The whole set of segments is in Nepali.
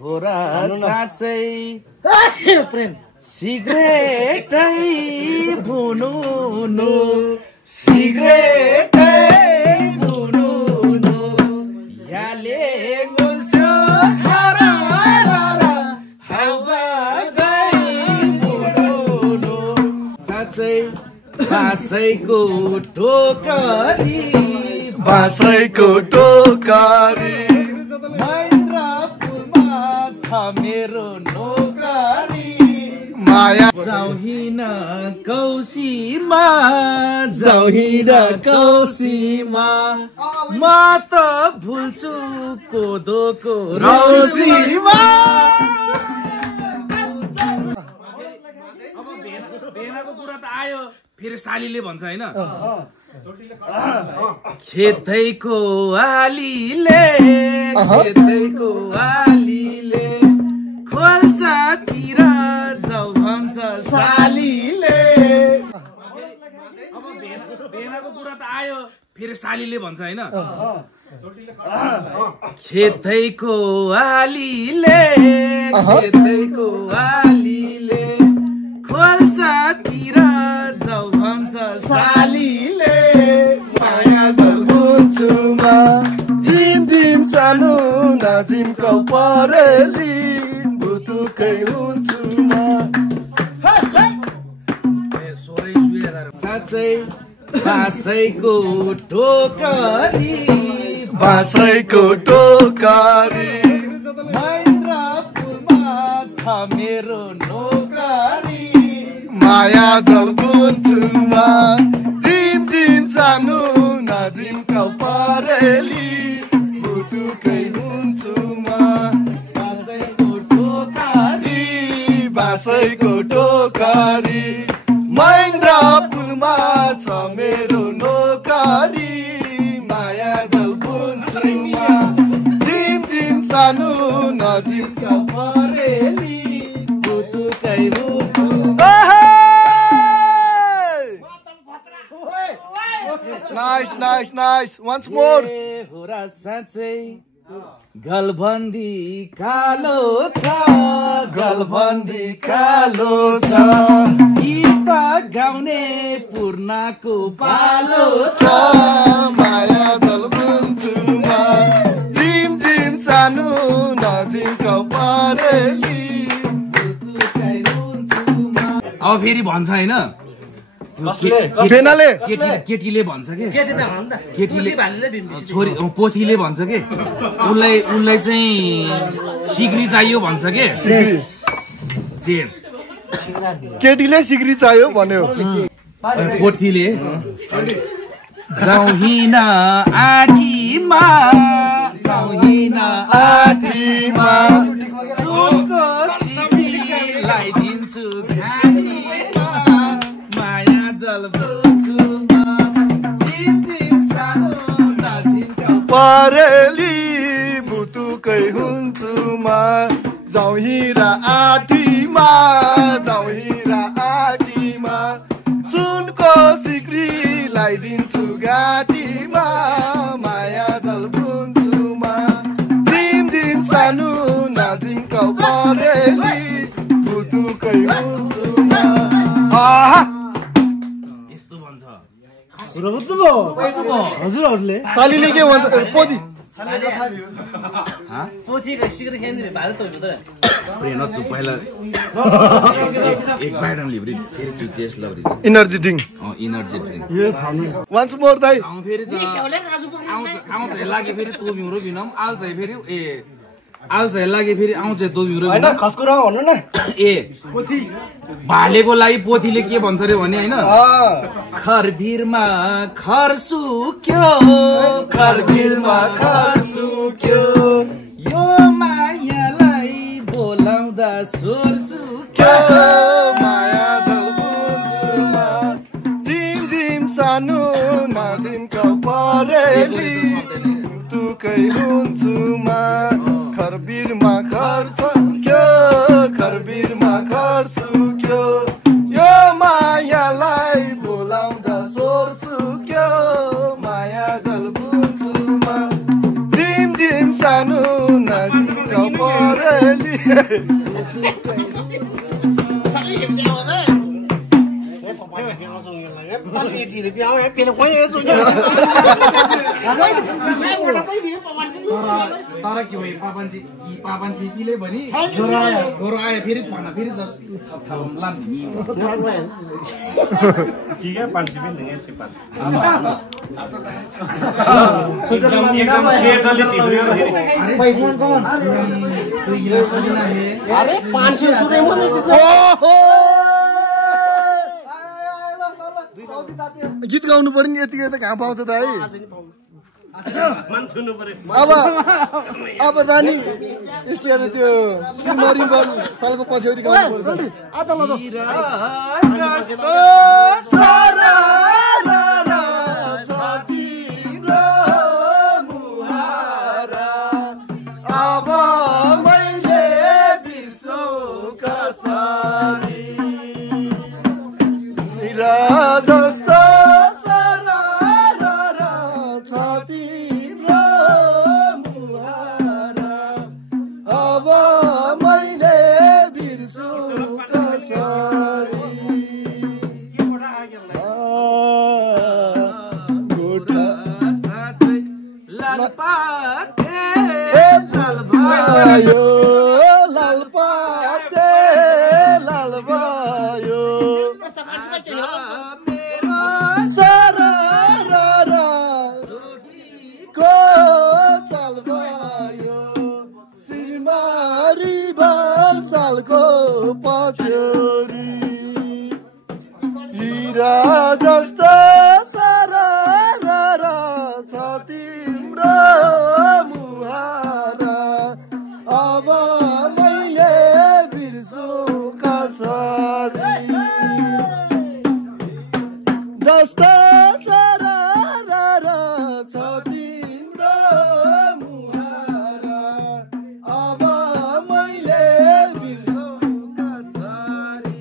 होरा साँच्चै प्रेम सिगरेटै भुनुनु सिगरेटै भुनुनु याले गुल्छो सारा हावा चाहिँ भुनुनु साँच्चै बाँसैको टोकरी बाँसैको टोकरी महेन्द्रपुरमा छ मेरो नोकरी माया जाउहिन कौशीमा जाउहिन कौशीमा म त भुल्छु कोदोको रौसीमा अब भेनाको कुरा त आयो फेरि सालीले भन्छ हैन खेतैको आलीले खोल्सातिर जाऊ भन्छ सालीले अब भेनाको कुरा त आयो फेरि सालीले भन्छ हैन खेतैको आलीले खोल्सातिर जाऊ भन्छ सालीले माया जल्बुन्छुमा झिम झिम सानो नाजिमको परेली बुतुकै हुन्छुमा साँच्चै बाँसैको टोकरी महेन्द्रपुरमा छ मेरो नोकरी माया जल्बुन्छुमा झिम झिम सानो नाजिमको परेली बुतुकै हुन्छुमा बाँसैको टोकरी महेन्द्रपुरमा छ मेरो नोकरी माया जल्बुन्छुमा झिम झिम सानो नाजिमको परेली बुतुकै Nice. Once more. होरा साँच्चै गलबन्दी कालो छ गीत गाउने पूर्णाको पालो छ माया जल्बुन्छुमा झिम झिम सानो नाजिमको परेली अब फेरि भन्छ हैन केटीले भन्छ के केटीले छोरी पोथीले भन्छ के उसलाई चाहिँ सिग्री चाहियो भन्छ के केटीले सिग्री चाहियो भन्यो पोथीले जाउहिन आँटीमा सुनको सिग्री लगाइदिन्छु घाँटीमा माया जल्बुन्छुमा झिम झिम सानो नाजिमको परेली बुतुकै हुन्छुमा जाउहिरा आँटीमा सुनको सिक्री लगाइदिन्छु घाँटीमा माया जल्बुन्छुमा झिम झिम सानो नाजिमको परेली बुतुकै हुन्छुमा यस्तो भन्छ हजुरहरूले सालीले के भन्छ पोथी पहिला एक बाइटम लिब्री फेरि चुचेस लब्री इनर्जी ड्रिङ्क वान्स मोर दाइ फेरि आउँछ लागि फेरि तँ बिउरो बिनम आल्छ फेरि आल्छ लागि फेरि आउँछ तँ बिउरो खस्कुरा भन्नु न ए भालेको लागि पोथीले के भन्छ रे भने हैन खरभिरमा खरसुक्यो यो मायालाई बोलाउँदा स्वर सुक्यो माया जल्बुन्छुमा झिम झिम सानो नाजिमको परेली तुकै हुन्छुमा खरबिरमा खर्सुक्यो यो मायालाई बोलाउँदा स्वर सुक्यो माया जल्बुन्छुमा झिम झिम सानो सानो नजिक परेली तर के भयो पापन छिपीले भने छोरो आयो फेरि भन फेरि जस लाम ठीक है 5 रुपए देंगे इसके पास एकदम शेरले तिब्रियो तो गिलास पनि नहे अरे 500 चुरे मलाई गीत गाउनु पर्यो नि यतिकै त कहाँ पाउँछ त है अब रानी के अरे त्यो सिमरी बल सालको पछ्यौरी गाउनु पर्छ अब मैले बिर्सौ कसरी जस्तो जस्तो सारा छ तिम्रो मुहारा अब मैले बिर्सु कसरी जस्तो सारा छ तिम्रो मुहारा अब मैले बिर्सु कसरी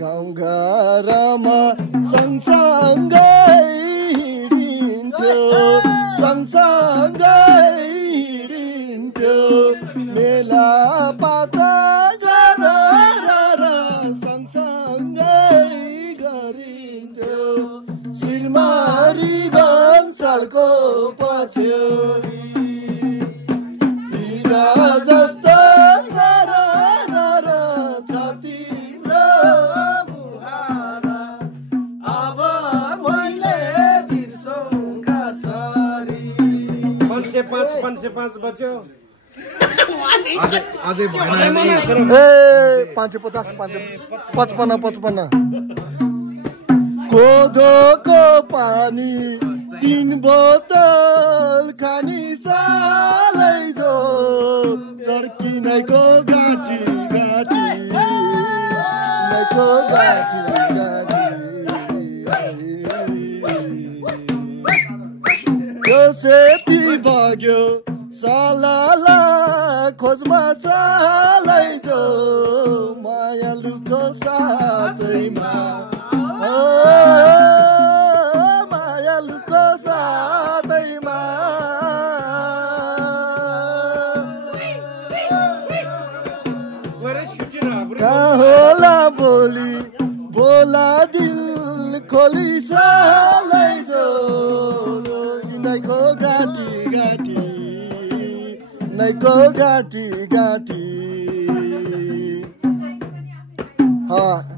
गाउँघरमा सँगसँगै हिँडिन्थ्यो मेला पाता गरेर सँगसँगै गरिन्थ्यो श्रीमारी भन्सालको पछ्यौरी जस्तो पाँच बच्यो अझै भएन ए 550 55 कोदोको पानी 3 बोतल खानी सालै जो चर्किनाइको गाठी यो सेती भाग्यो सालाला खोजमा सालै जो मायालुको साथैमा मायालुको साथैमा कहाँ होला बोला दिल खोली सालै जो नाइको गाठी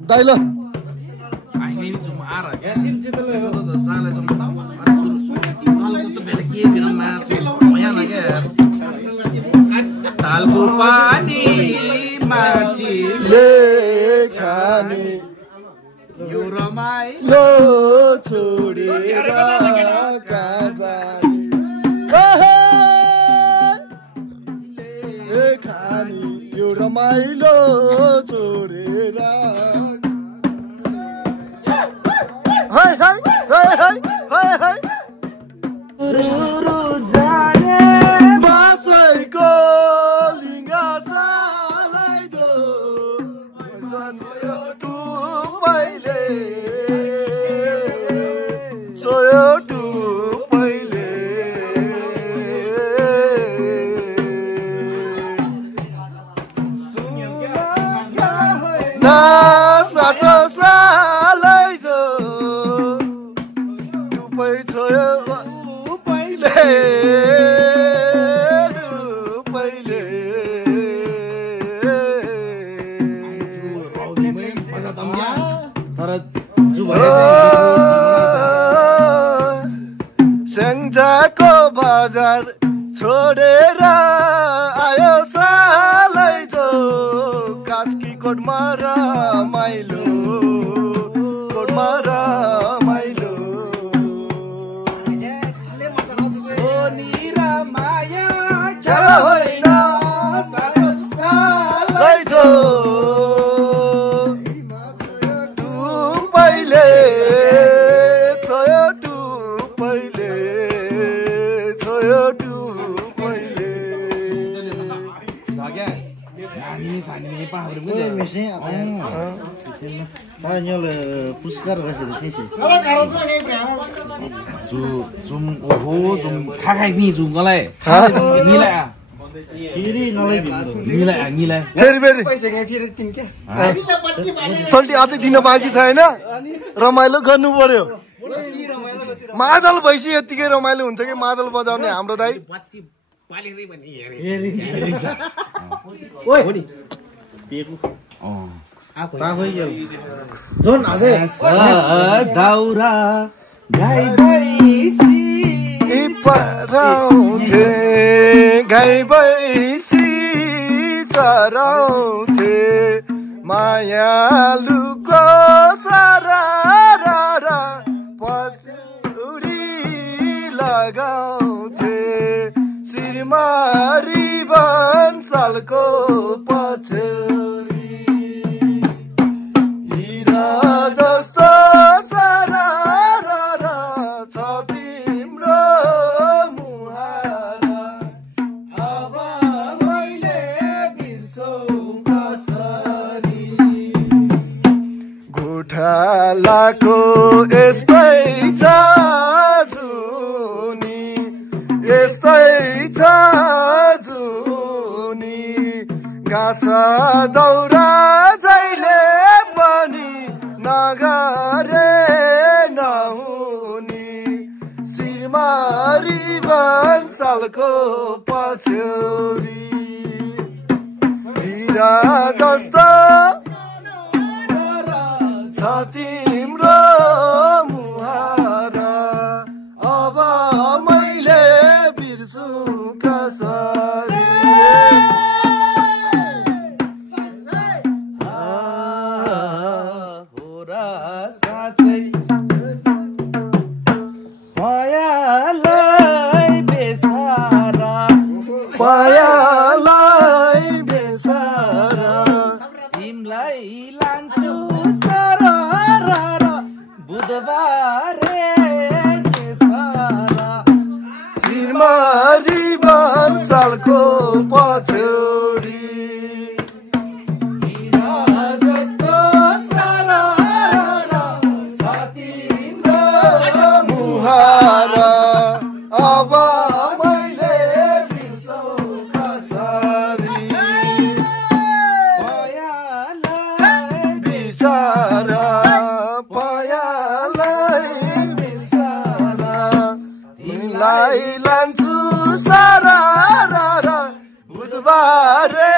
दाइलो अहिले जुम आरा क्या साले जुम तालको त बेला के बिना यहाँ लगे तालको पानी माछीले खाने यो रमाइलो छोडेर खानी यो रमाइलो छोडेर बाँचेको लिङ्गा सालाइदो टुपैले पै छोयो पहिले पहिले स्याङ्जाको बजार छोडेर आयो सालै जो कास्की कोटमा रमाइलो कोटमा रमाइलो खेल होइन सालै जो पहिले छोयो टु पहिले छोयो टु पहिले पुरस्कार चल्ती अझै दिन बाँकी छ होइन रमाइलो गर्नु पर्यो मादल भैँसी यत्तिकै रमाइलो हुन्छ कि मादल बजाउने हाम्रो दाइ दाउरा गाई भैँसी पराउँथे गाई भैँसी चराउँथे मायालुको सारा पछौडी लगाउँथे श्रीमारी भन्सालको पछौडी हिरा जस्तो सारा छ तिम्रो मुहारा अब मैले बिर्सौँ कसरी गोठालाको यस्तै छ जुनी यस्तै छ जुनी घाँस दौरा जहिले पनि नगरे नहुनी श्रीमारी भन्सालको पछौरी हिरा जस्तो छ तिम्रो मुहारा अब मैले बिर्सु कसरी मायालाई बेसारा तिमलाई लान्छु सरर बुधबारे सारा श्रीमारी भन्सालको पछौरी जस्तो सारा छाती मुहारा अब मैले बिर्सौँ कसरी बिसारा पयालाई बिसारा तिमीलाई लान्छु सारा बुधबारे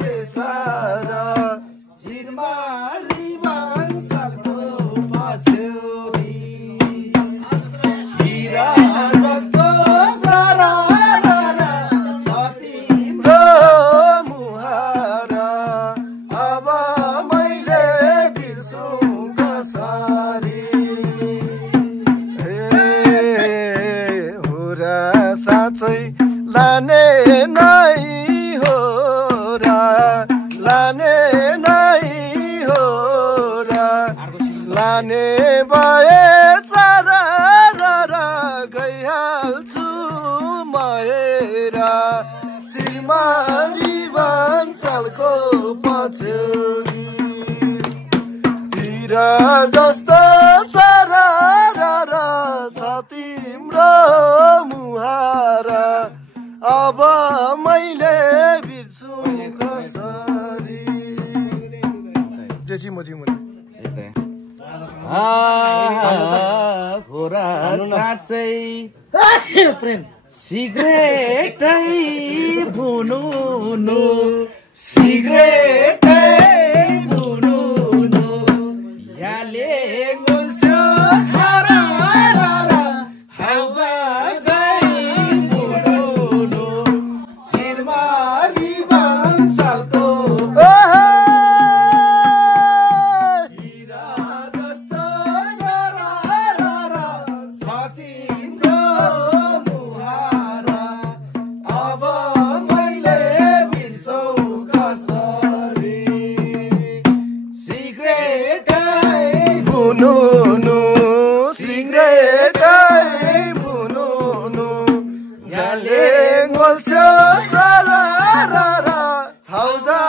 बेसारा श्रीमारी भन्सालको पछौरी हिरा जस्तो सारा छ तिम्रो मुहारा अब मैले बिर्सौँ कसरी हो र साँच्चै लाने नै हो र लाने नै हो र लाने भए सारा गइहाल्छु महेरा श्रीमारी भन्सालको पछौरी हिरा जस्तो सारा छ तिम्रो मुहारा अब मैले बिर्सु कसरी जेसी मजी घोरा साँच्चै प्रेम सिगरेटै भुनुनु सिगरेटै भुनुनु याले गुल्स्यो सारा हाउजा चाहिँ भुनुनु शिरमा लिबान सालको हिरा जस्तो सारा छ तिम्रो मुहारा अब मैले बिर्सौ कसरी सिगरेटै भुनुनु सिगरेटै भुनुनु झ्याले गोल्स्यो सारा हाउजा